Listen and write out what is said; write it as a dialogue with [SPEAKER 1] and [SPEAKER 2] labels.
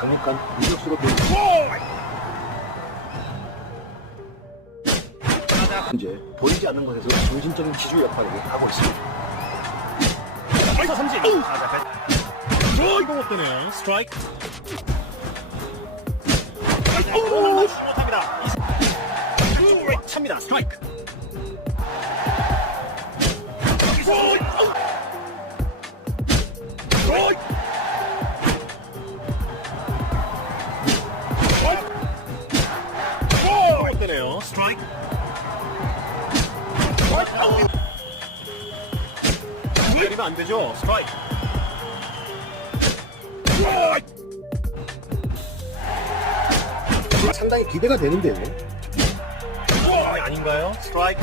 [SPEAKER 1] 강력한 보입니 현재 보이지 않는 곳에서 정신적인 기주 역할을 하고 있습니다.
[SPEAKER 2] 여기서 삼진. 배. 이거 못 되네요. 스트라이크. 못합니다. 이- 찹니다. 스트라이크. 되네요. 스트라이크. 때리면 안 되죠. 스트라이크.
[SPEAKER 1] 상당히 기대가 되는데요.
[SPEAKER 2] 아닌가요? 스트라이크.